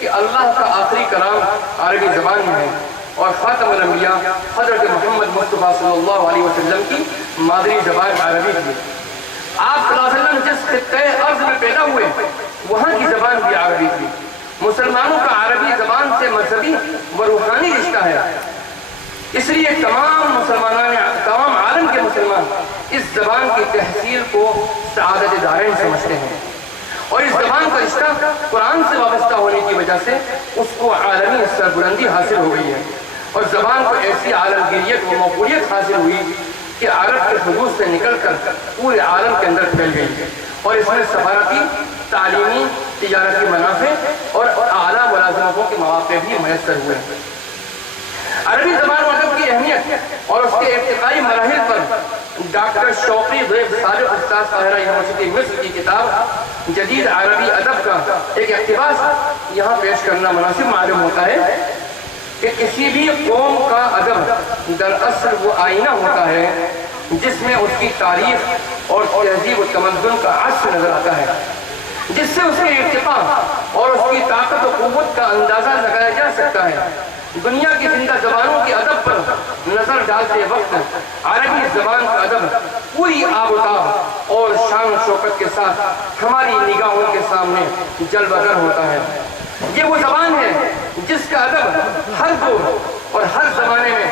کہ اللہ کا آخری کلام عربی زبان میں ہے اور خاتم الانبیاء حضرت محمد مصطفیٰ صلی اللہ علیہ وسلم کی مادری زبان عربی تھی۔ آپ صلی اللہ علیہ وسلم جس خطے ارض میں پیدا ہوئے وہاں کی زبان بھی عربی تھی۔ مسلمانوں کا عربی زبان سے مذہبی و روحانی رشتہ ہے، اس لیے تمام عالم کے مسلمان اس زبان کی تحصیل کو سعادت دارین سمجھتے ہیں، اور اس زبان کا رشتہ قرآن سے وابستہ ہونے کی وجہ سے اس کو عالمی سربلندی حاصل ہو گئی ہے، اور زبان کو ایسی عالمگیریت و مقبولیت حاصل ہوئی کہ عرب کے حدود سے نکل کر پورے عالم کے اندر پھیل گئی، اور اس میں سفارتی، تعلیمی، تجارتی منافع اور اعلیٰ ملازمتوں کے مواقع بھی میسر ہوئے۔ عربی زبان و ادب کی اہمیت اور اس کے ارتقائی مراحل پر ڈاکٹر شوقی غیب صالح استاد قاہرہ یونیورسٹی مصر کی کتاب جدید عربی ادب کا ایک اقتباس یہاں پیش کرنا مناسب معلوم ہوتا ہے کہ کسی بھی قوم کا ادب دراصل وہ آئینہ ہوتا ہے جس میں اس کی تاریخ اور تہذیب و تمدن کا عکس نظر آتا ہے، جس سے اس کے ارتقاء اور اس کی طاقت و قوت کا اندازہ لگایا جا سکتا ہے۔ دنیا کی زندہ زبانوں کے ادب پر نظر ڈالتے وقت عربی زبان کا ادب پوری آب و تاب اور شان و شوکت کے ساتھ ہماری نگاہوں کے سامنے جلوہ گر ہوتا ہے۔ یہ وہ زبان ہے جس کا ادب ہر دور اور ہر زمانے میں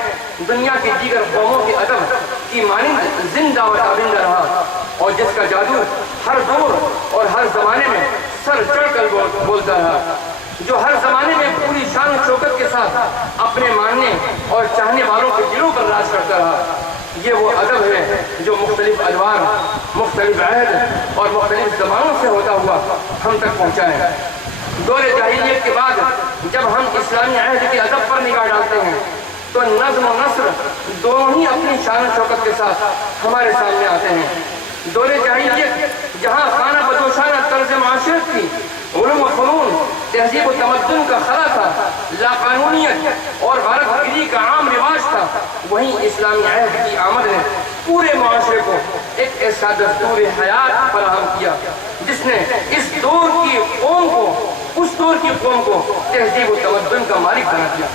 دنیا کی دیگر قوموں کے ادب کی مانند زندہ و تابندہ رہا، اور جس کا جادو ہر دور اور ہر زمانے میں سر چڑھ کر بولتا رہا، جو ہر زمانے میں پوری شان و شوکت کے ساتھ اپنے ماننے اور چاہنے والوں کے دلوں پر راج کرتا رہا۔ یہ وہ ادب ہے جو مختلف ادوار، مختلف عہد اور مختلف زمانوں سے ہوتا ہوا ہم تک پہنچا ہے۔ دور جاہلیت کے بعد جب ہم اسلامی عہد کے ادب پر نگاہ ڈالتے ہیں تو نظم و نثر دونوں ہی اپنی شان و شوکت کے ساتھ ہمارے سامنے آتے ہیں۔ دور جاہلیت جہاں خانہ بدوشانہ طرز معاشرت تھی، علوم و فنون، تہذیب و تمدن کا خلا تھا، لاقانونیت اور غارت گری کا عام رواج تھا، وہیں اسلامی عہد کی آمد نے پورے معاشرے کو ایک ایسا دستور حیات فراہم کیا جس نے اس دور کی قوم کو، اس دور کی قوم کو تہذیب و تمدن کا مالک بنا دیا۔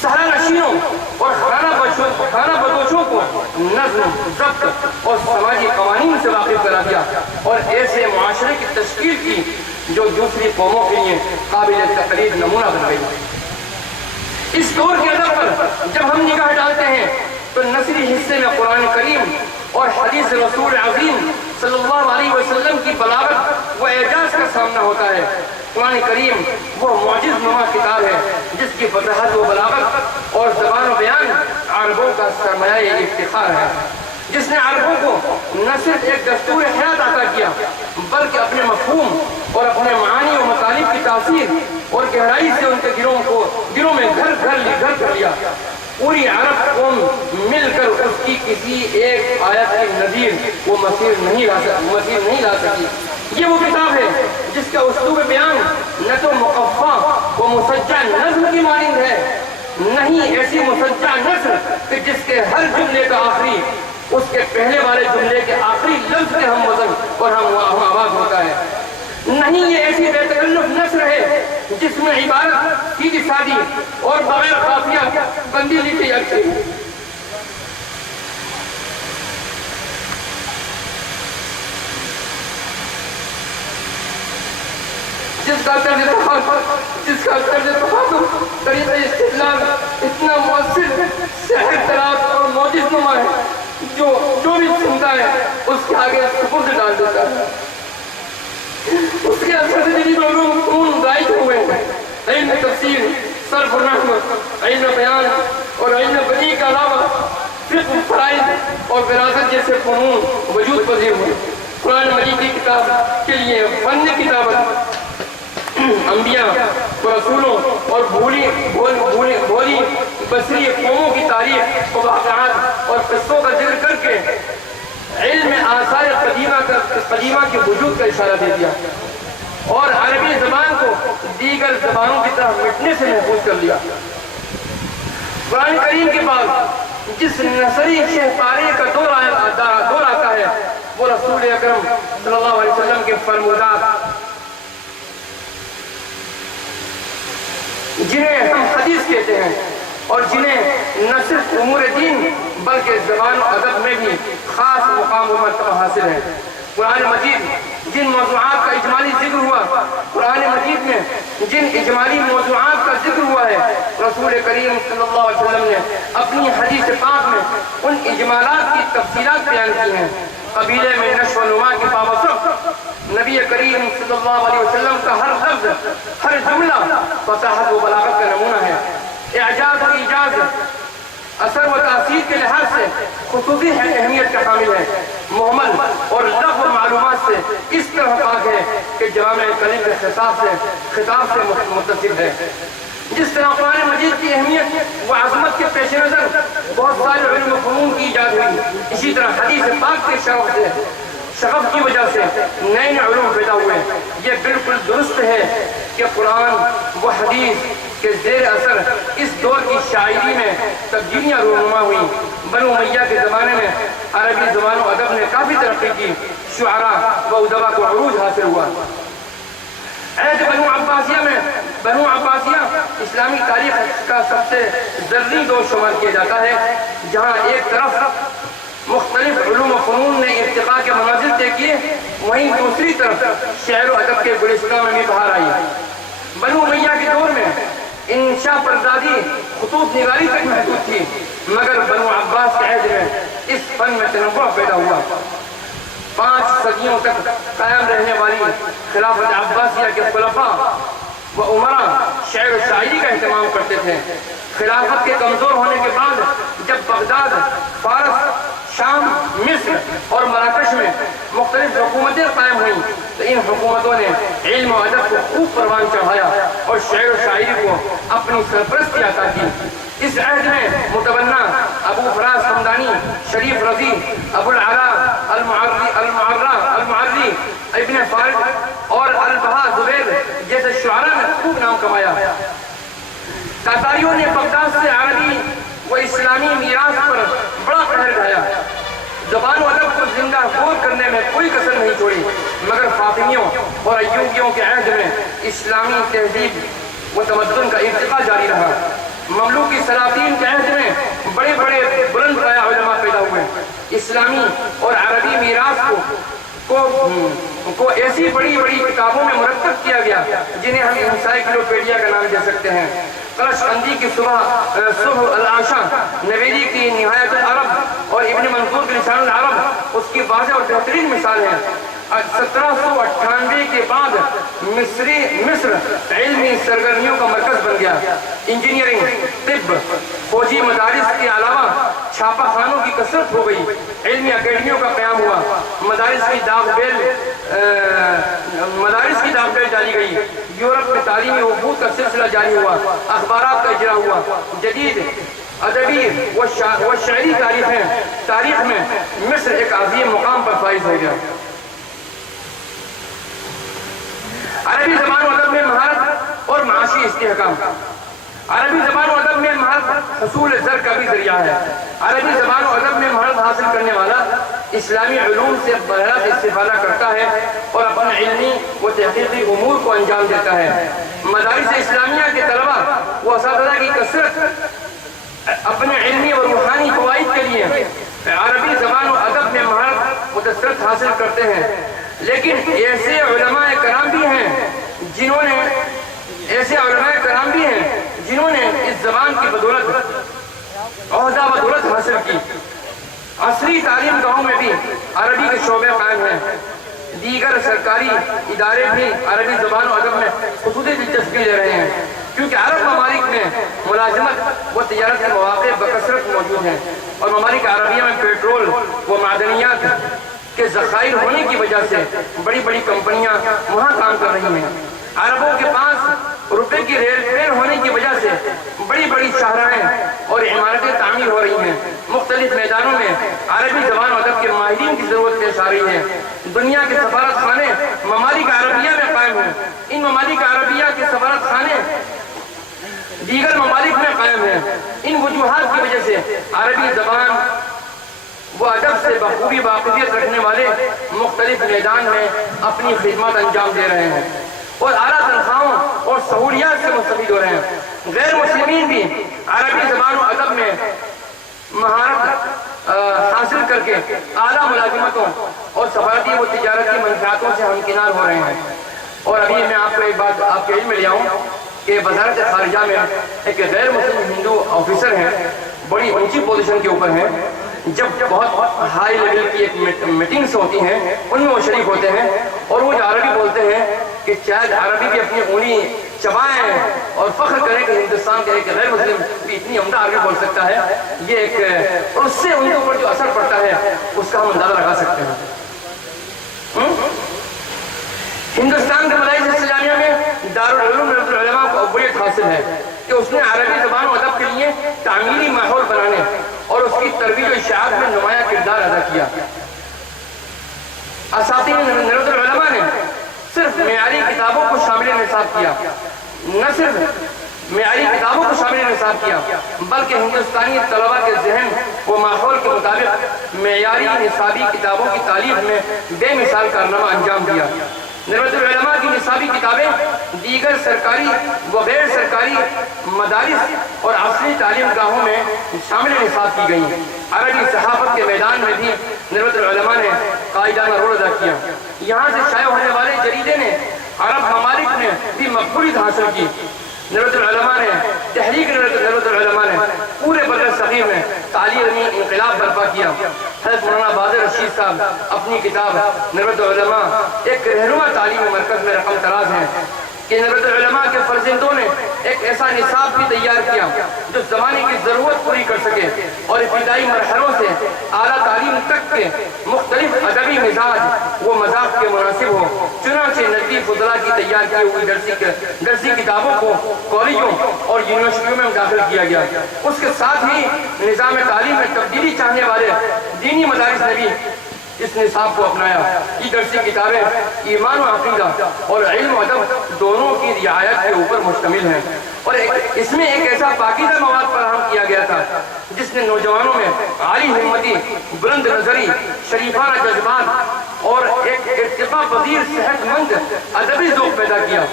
صحرا نشینوں اور خانہ بدوشوں کو نظم، ضبط اور سماجی قوانین سے واقف کرا دیا، اور ایسے معاشرے کی تشکیل کی جو دوسری قوموں کے لیے قابل تقلید نمونہ بن گئی۔ اس دور کے ادب پر جب ہم نگاہ ڈالتے ہیں تو نثری حصے میں قرآن کریم اور حدیث رسول عظیم صلی اللہ علیہ وسلم کی بلاغت و اعجاز کا سامنا ہوتا ہے۔ قرآن کریم وہ معجز نما کتاب ہے جس کی فصاحت و بلاغت اور زبان و بیان عربوں کا سرمایہ افتخار ہے، جس نے عربوں کو نہ صرف ایک دستور حیات عطا کیا بلکہ اپنے مفہوم اور اپنے معانی و مطالب کی تاثیر اور گہرائی سے ان کے دلوں میں گھر کر لیا۔ پوری عرب قوم مل کر اس کی کسی ایک آیت کی نظیر وہ مسیر نہیں لا سکی۔ یہ وہ کتاب ہے جس کا اسلوب بیان نہ تو مقفع و مسجع نظم کی مانند ہے، نہیں ایسی مسجع نثر کہ جس کے ہر جملے کا آخری اس کے پہلے والے جملے کے آخری لفظ کے ہم وزن اور ہم آواز ہوتا ہے، نہیں یہ ایسی بے تکلف نثر ہے جس میں عبارت سیدھی سادی اور بغیر قافیہ بندی لکھی جاتی ہے۔ جس کا طرز تفاضل طریقہ استدلال اتنا مؤثر، سحر طراز اور موجز نما ہے جو بھی سنتا ہے اس کے آگے سپرد ڈال دیتا ہے۔ اس کے اثر سے جدید علوم فنون زائد ہوئے ہیں، علم تفسیر، صرف و نحو، علم بیان اور علم بدیع کے علاوہ فقہ، فرائض اور وراثت جیسے فنون وجود پذیر ہوئے۔ قرآن مجید کی کتاب کے لیے فن کتابت انبیاء و رسولوں اور بھولی بصری قوموں کی تاریخ و واقعات اور قصوں کا ذکر کر کے علم آثار قدیمہ کے وجود کا اشارہ دے دیا اور عربی زبان کو دیگر زبانوں کی طرح مٹنے سے محفوظ کر لیا۔ قرآن کریم کے بعد جس نثری شہپارے کا دور آتا ہے وہ رسول اکرم صلی اللہ علیہ وسلم کے فرمودات جنہیں ہم حدیث کہتے ہیں اور جنہیں نہ صرف امور دین بلکہ زبان و ادب میں بھی خاص مقام و مرتبہ حاصل ہے۔ قرآن مجید جن موضوعات کا اجمالی ذکر ہوا، قرآن مجید میں جن اجمالی موضوعات کا ذکر ہوا ہے، رسول کریم صلی اللہ علیہ وسلم نے اپنی حدیث پاک میں ان اجمالات کی تفصیلات بیان کی ہیں۔ قبیلے میں نشو و نما کے باوجود نبی کریم صلی اللہ علیہ وسلم کا ہر لفظ، ہر جملہ فصاحت و بلاغت کا نمونہ ہے۔ اعجاز و ایجاز، اثر و تاثیر کے لحاظ سے خصوصی اہمیت کا حامل ہے۔ محمل اور لغو معلومات سے اس طرح پاک ہے کہ جوامع کلم کے خطاب سے متصل ہے۔ جس طرح قرآن مجید کی اہمیت و عظمت کے پیش نظر بہت سارے علم و فنون کی ایجاد ہوئی، اسی طرح حدیث پاک کے شغف کی وجہ سے نئے نئے علوم پیدا ہوئے۔ یہ بالکل درست ہے کہ قرآن و حدیث کے زیر اثر اس دور کی شاعری میں تبدیلیاں رونما ہوئیں۔ بنو امیہ کے زمانے میں عربی زبان و ادب نے کافی ترقی کی، شعراء و ادبا کو عروج حاصل ہوا۔ عہد بنو عباسیہ اسلامی تاریخ کا سب سے زرعی دور شمار کیا جاتا ہے، جہاں ایک طرف مختلف علوم و فنون نے ارتقاء کے مناظر طے کیے، وہیں دوسری طرف شعر و ادب کے گلستان میں بھی بہار آئی۔ بنو امیہ کے دور میں انشاء پردازی خطوط نگاری تک محدود تھی، مگر بنو عباس کے عہد میں اس فن میں تنوع پیدا ہوا۔ 5 صدیوں تک قائم رہنے والی خلافت عباسیہ کے خلفاء و عمراء شعر و شاعری کا اہتمام کرتے تھے۔ خلافت کے کمزور ہونے کے بعد جب بغداد، فارس، شام، مصر اور مراکش میں مختلف حکومتیں قائم ہوئیں تو ان حکومتوں نے علم و ادب کو خوب پروان چڑھایا اور شعر و شاعری کو اپنی سرپرستی عطا کی۔ اس عہد میں متبنہ ابو فراز حمدانی، شریف رضی، ابو العلا المعرّی، ابن فارد اور البہا زبیر جیسے شعراء نے خوب نام کمایا۔ تاتاریوں نے بغداد سے عربی و اسلامی میراث پر بڑا قہر ڈھایا، زبان و ادب کو زندہ گور کرنے میں کوئی کسر نہیں چھوڑی، مگر فاطمیوں اور ایوبیوں کے عہد میں اسلامی تہذیب و تمدن کا ارتقاء جاری رہا۔ مملوکی سلاطین کے عہد میں بڑے بڑے بلند پایہ علماء پیدا ہوئے۔ اسلامی اور عربی میراث کو ایسی بڑی بڑی کتابوں میں مرتب کیا گیا جنہیں ہم انسائکلوپیڈیا کا نام دے سکتے ہیں۔ قرش قندی کی صبح العاشا، نویری کی نہایت العرب اور ابن منظور کی لسان العرب اس کی واضح اور بہترین مثال ہے۔ 1798 کے بعد مصر علمی سرگرمیوں کا مرکز بن گیا۔ انجینئرنگ، طب، فوجی مدارس کے علاوہ چھاپا خانوں کی کثرت ہو گئی، علمی اکیڈمیوں کا قیام ہوا، مدارس کی داغ بیل ڈالی گئی، یورپ میں تعلیمی وفود کا سلسلہ جاری ہوا، اخبارات کا اجرا ہوا۔ جدید ادبی و شعری تاریخ میں مصر ایک عظیم مقام پر فائز ہو گیا۔ عربی زبان و ادب میں مہارت اور معاشی استحکام۔ عربی زبان و ادب میں مہارت حصول زر کا بھی ذریعہ ہے۔ عربی زبان و ادب میں مہارت حاصل کرنے والا اسلامی علوم سے بہرحال استفادہ کرتا ہے اور اپنے علمی و تحقیقی امور کو انجام دیتا ہے۔ مدارس اسلامیہ کے طلبہ و اساتذہ کی کثرت اپنے علمی اور روحانی فوائد کے لیے عربی زبان و ادب میں مہارت و دسترس حاصل کرتے ہیں، لیکن ایسے علماء کرام بھی ہیں جنہوں نے اس زبان کی عہدہ بدولت حاصل کی۔ عصری تعلیم گاہوں میں بھی عربی کے شعبے قائم ہیں۔ دیگر سرکاری ادارے بھی عربی زبان و ادب میں خصوصی دلچسپی لے رہے ہیں، کیونکہ عرب ممالک میں ملازمت و تجارت کے مواقع بکثرت موجود ہیں اور ممالک عربیہ میں پیٹرول و معدنیات کے ذخائر ہونے کی وجہ سے بڑی بڑی کمپنیاں وہاں کام کر رہی ہیں۔ عربوں کے پاس روپے کی ریل فیر ہونے کی وجہ سے بڑی بڑی شاہراہیں اور عمارتیں تعمیر ہو رہی ہیں۔ مختلف میدانوں میں عربی زبان و ادب کے ماہرین کی ضرورت پیش آ رہی ہے۔ دنیا کے سفارت خانے ممالک عربیہ میں قائم ہیں۔ ان ممالک عربیہ کے سفارت خانے دیگر ممالک میں قائم ہیں۔ ان وجوہات کی وجہ سے عربی زبان وہ ادب سے بخوبی واقفیت رکھنے والے مختلف میدان میں اپنی خدمات انجام دے رہے ہیں۔ اور اعلیٰ تنخواہوں اور سہولیات سے مستفید ہو رہے ہیں۔ غیر مسلمین بھی عربی زبان و ادب میں مہارت حاصل کر کے اعلیٰ ملازمتوں اور سفارتی و تجارتی منفعتوں سے ہمکنار ہو رہے ہیں۔ اور ابھی میں آپ کو ایک بات آپ کے علم میں لے آؤں کہ وزارت خارجہ میں ایک غیر مسلم ہندو آفیسر ہیں، بڑی اونچی پوزیشن کے اوپر ہیں، جب بہت ہائی لیول کی ایک میٹنگز ہوتی ہیں ان میں وہ شریک ہوتے ہیں اور وہ جو عربی بولتے ہیں کہ شاید عربی بھی اپنی اونی چبائیں اور فخر کریں کہ ہندوستان کے ایک غیر مسلم بھی اتنی عمدہ عربی بول سکتا ہے، یہ ایک اور اس سے ان کے اوپر جو اثر پڑتا ہے اس کا ہم اندازہ لگا سکتے ہیں۔ ہندوستان کے مدارس اسلامیہ میں دارالعلوم نظرۃ العلماء کو ابولیت حاصل ہے کہ اس نے عربی زبان و ادب کے لیے تعمیری ماحول بنانے اور اس کی ترویج و اشاعت میں نمایاں کردار ادا کیا۔ اساتذہ نظرۃ العلماء نے صرف معیاری کتابوں کو شامل نصاب کیا، نہ صرف معیاری کتابوں کو شامل نصاب کیا بلکہ ہندوستانی طلباء کے ذہن و ماحول کے مطابق معیاری نصابی کتابوں کی تالیف میں بے مثال کارنامہ انجام دیا۔ نظرۃ العلماء کی نصابی کتابیں دیگر سرکاری و غیر سرکاری مدارس اور عصری تعلیم گاہوں میں شامل نصاب کی گئیں۔ عربی صحافت کے میدان میں بھی نظرۃ العلماء نے قائدانہ رول ادا کیا۔ یہاں سے شائع ہونے والے جریدے نے عرب ممالک میں بھی مقبولیت حاصل کی۔ نظرۃ العلماء نے تحریک نظرۃ العلماء نے پورے بر صغیر میں تعلیمی انقلاب برپا کیا۔ حضرت مولانا بادر رشید صاحب اپنی کتاب نظرۃ العلماء ایک رہنما تعلیمی مرکز میں رقم طراز ہیں کہ نظرۃ العلماء کے فرزندوں نے ایک ایسا نصاب بھی تیار کیا جو زمانے کی ضرورت پوری کر سکے اور ابتدائی مرحلوں سے اعلیٰ تعلیم تک کے مختلف ادبی مزاج و مذاق کے مناسب ہو۔ چنانچہ ندوی فضلاء کی تیار کی ہوئی درسی کتابوں کو کالجوں اور یونیورسٹیوں میں داخل کیا گیا۔ اس کے ساتھ ہی نظام تعلیم میں تبدیلی چاہنے والے دینی مدارس نے بھی اس نصاب کو اپنایا۔ یہ درسی کتابیں ایمان و عقیدہ اور علم و ادب دونوں کی رعایت کے اوپر مشتمل ہیں اور اس میں ایک ایسا پاکیزہ مواد فراہم کیا گیا تھا جس نے نوجوانوں میں عالی ہمتی، بلند نظری، شریفانہ جذبات اور ایک ارتقاء پذیر صحت مند ادبی ذوق پیدا کیا۔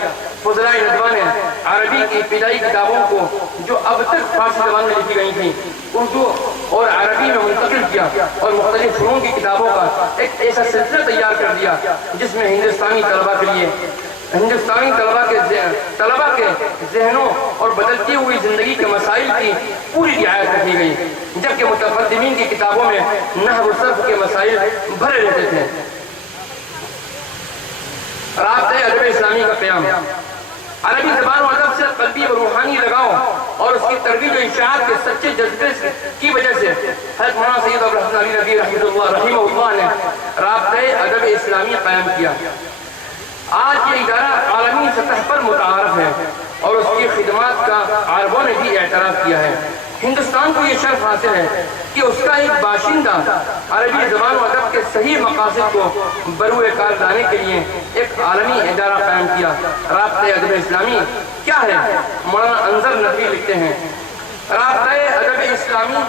فضلائے ندوہ نے عربی کی ابتدائی کتابوں کو جو اب تک فارسی زبان میں لکھی گئی تھیں اردو اور عربی میں منتقل کیا اور مختلف فنون کی کتابوں کا ایک ایسا سلسلہ تیار کر دیا جس میں ہندوستانی طلباء کے ذہنوں اور بدلتی ہوئی زندگی کے مسائل کی پوری رعایت رکھی گئی، جبکہ متقدمین کی کتابوں میں نحو و صرف کے مسائل بھرے رہتے تھے۔ رابطۂ ادب اسلامی کا قیام عربی زبان و ادب سے قلبی و روحانی لگاؤ اور اس کی ترویج و اشاعت کے سچے جذبے کی وجہ سے حضرت مولانا سید ابوالحسن علی ندوی رحمہ اللہ نے رابطۂ ادب اسلامی قائم کیا۔ آج یہ ادارہ عالمی سطح پر متعارف ہے اور اس کی خدمات کا عربوں نے بھی اعتراف کیا ہے۔ ہندوستان کو یہ شرف حاصل ہے کہ اس کا ایک باشندہ عربی زبان و ادب کے صحیح مقاصد کو بروئے کار لانے کے لیے ایک عالمی ادارہ قائم کیا۔ رابطۂ ادب اسلامی کیا ہے؟ مولانا انظر ندوی لکھتے ہیں رابطۂ ادب اسلامی،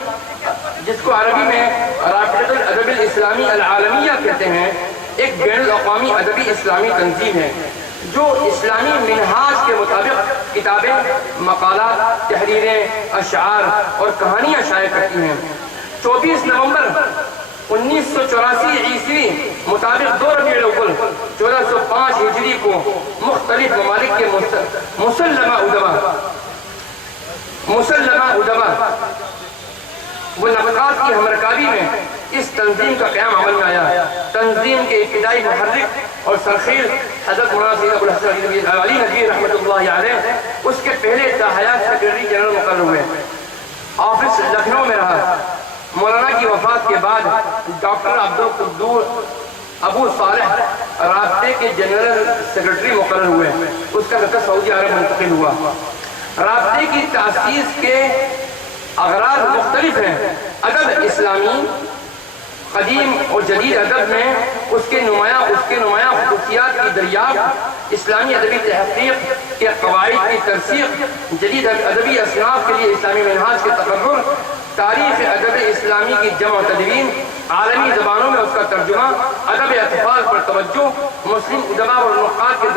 جس کو عربی میں رابطۃ الادب الاسلامی العالمیہ کہتے ہیں، ایک بین الاقوامی ادبی اسلامی تنظیم ہے جو اسلامی منہاج کے مطابق کتابیں، مقالات، تحریریں، اشعار اور کہانیاں شائع کرتی ہیں۔ 24 نومبر 1984 عیسوی مطابق 2 ربیع الاول 1405 ہجری کو مختلف ممالک کے مسلمہ ادبا وہ نقاد کی ہمرکابی میں اس تنظیم کا قیام عمل میں آیا۔ تنظیم کے ابتدائی محرک اور سرخیل حضرت مولانا سید ابوالحسن علی ندوی رحمۃ اللہ علیہ اس کے پہلے تاحیات سیکرٹری جنرل مقرر ہوئے۔ آفس لکھنؤ میں رہا۔ مولانا کی وفات کے بعد ڈاکٹر عبدالقدوس ابو صالح رابطے کے جنرل سیکرٹری مقرر ہوئے۔ اس کا مرکز سعودی عرب منتقل ہوا۔ رابطے کی تاسیس کے اغراض مختلف ہیں۔ ادب اسلامی، قدیم اور جدید ادب میں اس کے نمایاں خصوصیات کی دریافت، اسلامی ادبی تحقیق کے قواعد کی ترسیخ، جدید ادبی اصناف کے لیے اسلامی منہاج کے تقرر، تاریخ ادب اسلامی کی جمع و تدوین، عالمی زبانوں میں اس کا ترجمہ، ادب اطفال پر توجہ، مسلم ادبا اور نقاد کے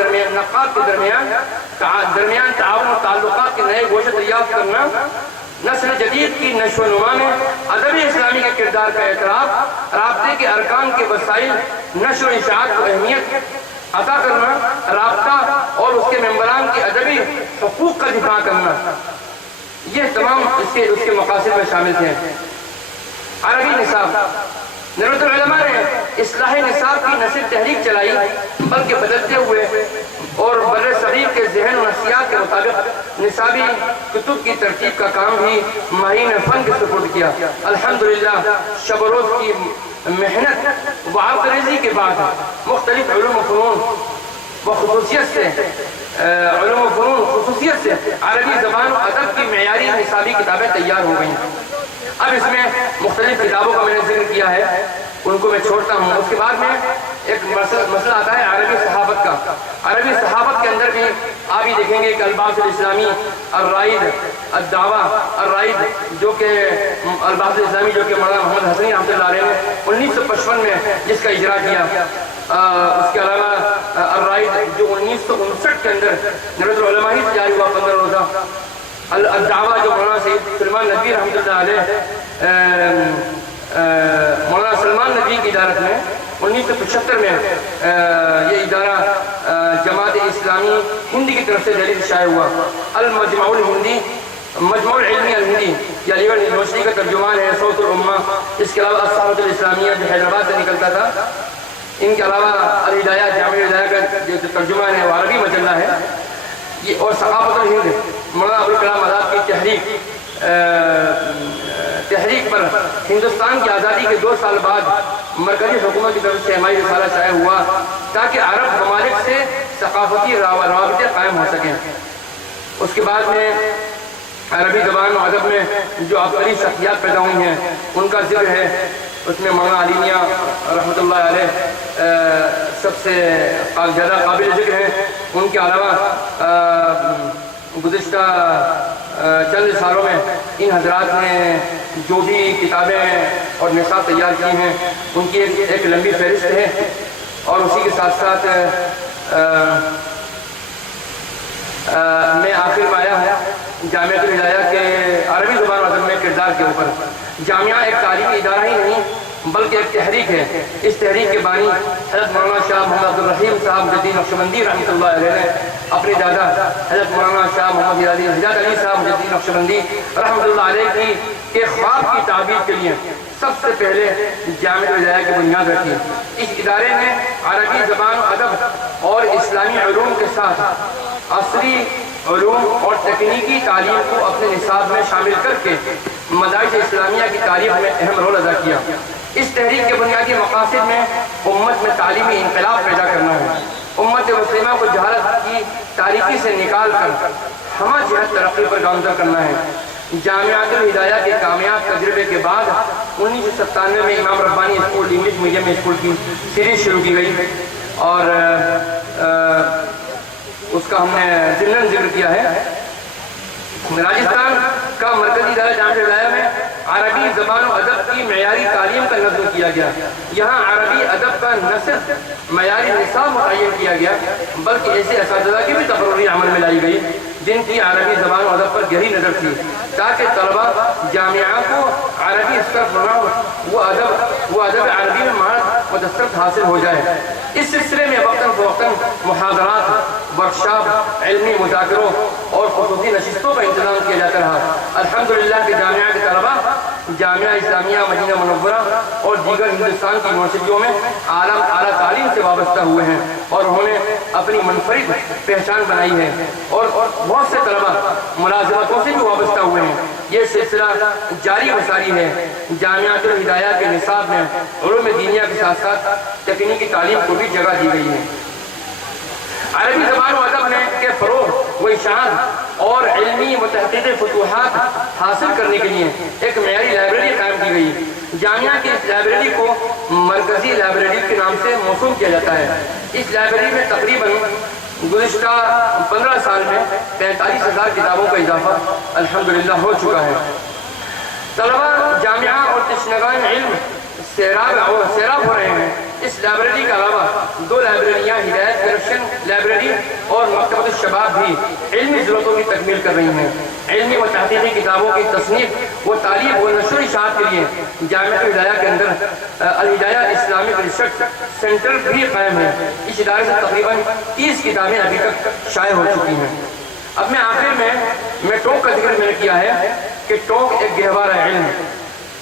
درمیان تعاون اور تعلقات کے نئے گوشے دریافت کرنا، نسل جدید کی نشو و نما میں ادب اسلامی کے کردار کا اعتراف، رابطے کے ارکان کے وسائل نشر و اشاعت کو اہمیت عطا کرنا، رابطہ اور اس کے ممبران کے ادبی حقوق کا دفاع کرنا، یہ تمام اس کے مقاصد میں شامل تھے۔ عربی نصاب، ندوۃ العلماء نے اصلاح نصاب کی نہ صرف تحریک چلائی بلکہ بدلتے ہوئے اور بر صغیر کے ذہن و نفسیات کے مطابق نصابی کتب کی ترتیب کا کام بھی ماہرین فن کے سپرد کیا۔ الحمدللہ شب و روز کی محنت و عبقریزی کے بعد مختلف علوم و فنون خصوصیت سے عربی زبان و ادب کی معیاری نصابی کتابیں تیار ہو گئیں۔ اب اس میں مختلف کتابوں کا میں نے ذکر کیا ہے، ان کو میں چھوڑتا ہوں۔ اس کے بعد میں ایک مسئلہ آتا ہے عربی صحافت کا۔ عربی صحافت کے اندر بھی آپ ہی دیکھیں گے کہ الباس الاسلامی الرائد الدعوہ الرائد جو کہ الباس الاسلامی جو کہ مولانا محمد حسنی رحمۃ اللہ علیہ نے 1955 میں جس کا اجرا کیا، اس کے علاوہ الرائد جو 1959 کے اندر ندوۃ العلماء ہی جاری ہوا 15 روزہ، الدعوہ جو مولانا سید سلمان ندوی رحمۃ اللہ علیہ مولانا سلمان ندوی کی ادارت میں 1975 میں یہ ادارہ جماعت اسلامی ہندی کی طرف سے دہلی سے شائع ہوا۔ المجمع الہندی، مجمع العلمی الہندی یہ علی گڑھ یونیورسٹی کا ترجمان ہے، صوت الامہ۔ اس کے علاوہ الصحافۃ الاسلامیہ جو حیدرآباد سے نکلتا تھا، ان کے علاوہ الہدایہ، جامع الہدایہ کا جو ترجمان ہے وہ عربی مجلہ ہے یہ، اور ثقافت الہند مولانا ابوالکلام آزاد کی تحریک پر ہندوستان کی آزادی کے 2 سال بعد مرکزی حکومت کی طرف سے ہماری رسالہ شائع ہوا تاکہ عرب ممالک سے ثقافتی روابط قائم ہو سکیں۔ اس کے بعد میں عربی زبان و ادب میں جو عبقری شخصیات پیدا ہوئی ہیں ان کا ذکر ہے۔ اس میں مولانا علی میاں رحمۃ اللہ علیہ سب سے زیادہ قابل ذکر ہیں۔ ان کے علاوہ گزشتہ چند سالوں میں ان حضرات نے جو بھی کتابیں اور نصاب تیار کی ہیں ان کی ایک لمبی فہرست ہے، اور اسی کے ساتھ ساتھ میں آخر میں آیا ہوں جامعۃ الہدایہ کے عربی زبان و ادب میں کردار کے اوپر۔ جامعہ ایک تعلیمی ادارہ ہی نہیں بلکہ ایک تحریک ہے۔ اس تحریک کے بانی حضرت مولانا شاہ محمد عبدالرحیم صاحب مجددی نقشبندی رحمۃ اللہ علیہ نے اپنے دادا حضرت مولانا شاہ محمد حجات علی صاحب مجددی نقشبندی رحمۃ اللہ علیہ کے خواب کی تعبیر کے لیے سب سے پہلے جامعۃ الہدایہ کی بنیاد رکھی۔ اس ادارے نے عربی زبان و ادب اور اسلامی علوم کے ساتھ عصری علوم اور تکنیکی تعلیم کو اپنے نصاب میں شامل کر کے مدارس اسلامیہ کی تعلیم میں اہم رول ادا کیا۔ اس تحریک کے بنیادی مقاصد میں امت میں تعلیمی انقلاب پیدا کرنا ہے، امت مسلمہ کو جہالت کی تاریکی سے نکال کر ہمہ جہت ترقی پر گامزن کرنا ہے۔ جامعۃ الہدایہ کے کامیاب تجربے کے بعد 1997 میں امام ربانی اسکول انگلش میڈیم اسکول کی سیریز شروع کی گئی، اور اس کا ہم نے ضمن ذکر کیا ہے۔ راجستھان کا مرکزی ادارہ جامعۃ الہدایہ میں عربی زبان و ادب کی معیاری تعلیم کا نظم کیا گیا۔ یہاں عربی ادب کا نہ صرف معیاری نصاب متعین کیا گیا بلکہ ایسے اساتذہ کی بھی تقرری عمل میں لائی گئی جن کی عربی زبان و ادب پر گہری نظر تھی، تاکہ طلبہ جامعہ کو عربی صرف و ادب عربی میں مہارت و دسترس حاصل ہو جائے۔ اس سلسلے میں وقتاً فوقتاً محاضرات، ورکشاپ، علمی مذاکروں اور خصوصی نشستوں کا انتظام کیا جاتا رہا۔ الحمدللہ کہ جامعہ کے طلبہ جامعہ اسلامیہ مدینہ منورہ اور دیگر ہندوستان کی یونیورسٹیوں میں اعلیٰ تعلیم سے وابستہ ہوئے ہیں، اور انہوں نے اپنی منفرد پہچان بنائی ہے، اور بہت سے طلبہ ملازمتوں سے بھی وابستہ ہوئے ہیں۔ یہ سلسلہ جاری و ساری ہے۔ جامعۃ الہدایہ کے نصاب میں علوم دینیہ کے ساتھ ساتھ تکنیکی تعلیم کو بھی جگہ دی گئی ہے۔ عربی زبان و ادب کے فروغ و اشاعت اور علمی و تحقیقی فتوحات حاصل کرنے کے لیے ایک معیاری لائبریری قائم کی گئی۔ جامعہ کی اس لائبریری کو مرکزی لائبریری کے نام سے موسوم کیا جاتا ہے۔ اس لائبریری میں تقریباً گزشتہ 15 سال میں 45,000 کتابوں کا اضافہ الحمدللہ ہو چکا ہے۔ طلبہ جامعہ اور تشنگان علم سیراب ہو رہے ہیں۔ اس لائبریری کے علاوہ 2 لائبریریاں ہدایت کرپشن لائبریری اور مکتبۃ الشباب بھی علمی ضرورتوں کی تکمیل کر رہی ہیں۔ علمی و تحقیقی کتابوں کی تصنیف و تعلیم و نشر و اشاعت کے لیے جامعۃ الہدایہ کے اندر الہدایہ اسلامک ریسرچ سینٹر بھی قائم ہے۔ اس ادارے سے تقریباً 30 کتابیں ابھی تک شائع ہو چکی ہیں۔ اب میں آخر میں ٹونک کا ذکر میں نے کیا ہے کہ ٹونک ایک گہوارہ علم ہے،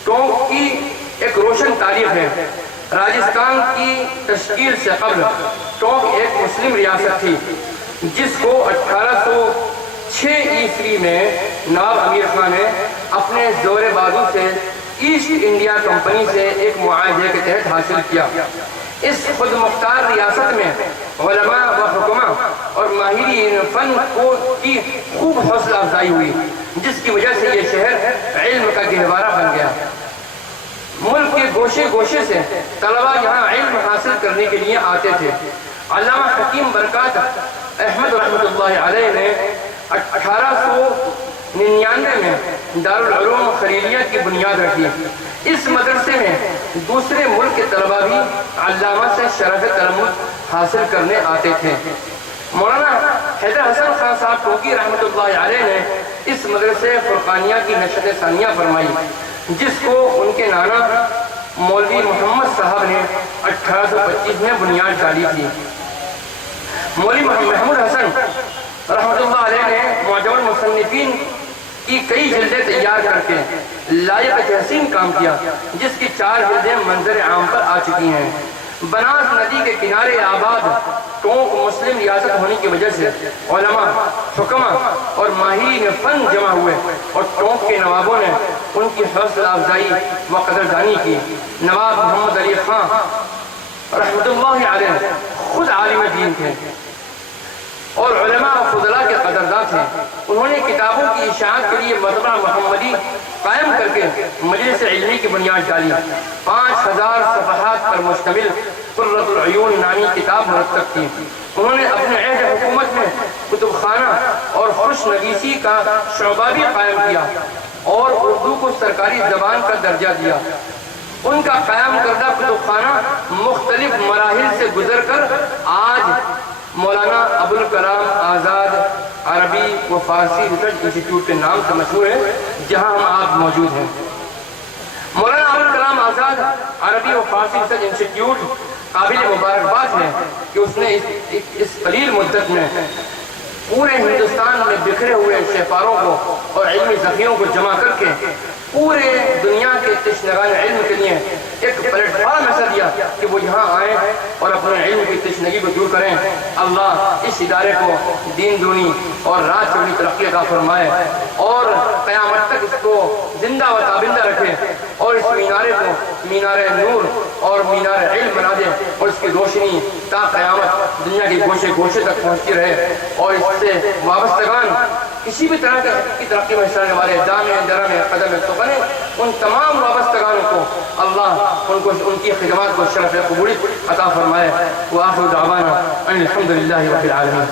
ٹونک کی ایک روشن تاریخ ہے۔ راجستھان کی تشکیل سے قبل ٹونک ایک مسلم ریاست تھی، جس کو 1806 عیسوی میں نواب امیر خان نے اپنے زور بازو سے ایسٹ انڈیا کمپنی سے ایک معاہدے کے تحت حاصل کیا۔ اس خود مختار ریاست میں علماء و حکماء اور ماہرین فن کی خوب حوصلہ افزائی ہوئی، جس کی وجہ سے یہ شہر علم کا گہوارہ بن گیا۔ ملک کے گوشے گوشے سے طلباء یہاں علم حاصل کرنے کے لیے آتے تھے۔ علامہ حکیم برکات احمد رحمۃ اللہ علیہ نے 1899 میں دارالعلوم خلیلیہ کی بنیاد رکھی۔ اس مدرسے میں دوسرے ملک کے طلباء بھی علامہ سے شرف تلمذ حاصل کرنے آتے تھے۔ مولانا حیدر حسن خان صاحب ٹونکی رحمۃ اللہ علیہ نے اس مدرسے فرقانیہ کی نشر ثانیہ فرمائی، جس کو ان کے نانا مولوی محمد صاحب نے 1825 میں بنیاد ڈالی تھی۔ مولوی محمود حسن رحمۃ اللہ علیہ نے معجم المصنفین کی کئی جلدیں تیار کر کے لائق تحسین کام کیا، جس کی 4 جلدیں منظر عام پر آ چکی ہیں۔ بناس ندی کے کنارے آباد ٹونک مسلم ریاست ہونے کی وجہ سے علماء، حکماء اور ماہرین فن جمع ہوئے اور ٹونک کے نوابوں نے ان کی حوصلہ افزائی و قدردانی کی۔ نواب محمد علی خان رحمۃ اللہ علیہ خود عالم دین تھے اور علماء و فضلاء کے قدردان تھے۔ انہوں نے کتابوں کی اشاعت کے لیے مطبعہ محمدی قائم کر کے مجلس علمی کی بنیاد ڈالی۔ 5000 صفحات پر مشتمل قرۃ العیون نامی کتاب مرتب کی۔ انہوں نے اپنے عہد حکومت میں کتب خانہ اور خوش نویسی کا شعبہ بھی قائم کیا اور اردو کو سرکاری زبان کا درجہ دیا۔ ان کا قائم کردہ کتب خانہ مختلف مراحل سے گزر کر آج مولانا ابوالکلام آزاد عربی و فارسی ریسرچ انسٹیٹیوٹ کے نام سے مشہور ہے، جہاں ہم آپ موجود ہیں۔ مولانا ابوالکلام آزاد عربی و فارسی ریسرچ انسٹیٹیوٹ قابل مبارکباد ہے کہ اس نے اس قلیل مدت میں پورے ہندوستان میں بکھرے ہوئے شہپاروں کو اور علمی ذخیروں کو جمع کر کے پورے دنیا کے تشنگان علم کے لیے ایک پلیٹ فارم ایسا دیا کہ وہ یہاں آئیں اور اپنے علم کی تشنگی کو دور کریں۔ اللہ اس ادارے کو دین دونی اور رات چوڑی ترقی عطا فرمائے اور قیامت تک اس کو زندہ و تابندہ رکھے اور اس مینارے کو مینار نور اور مینار علم بنا دے اور اس کی روشنی تا قیامت دنیا کے گوشے گوشے تک پہنچتی رہے اور اس سے وابستگان کسی بھی طرح کی ترقی میں حصہ لینے والے دامے درمے قدم سخن ان تمام وابستگانوں کو اللہ ان کی خدمات کو شرف قبولیت عطا فرمائے۔ وآخر دعوانا ان الحمد للہ رب العالمین۔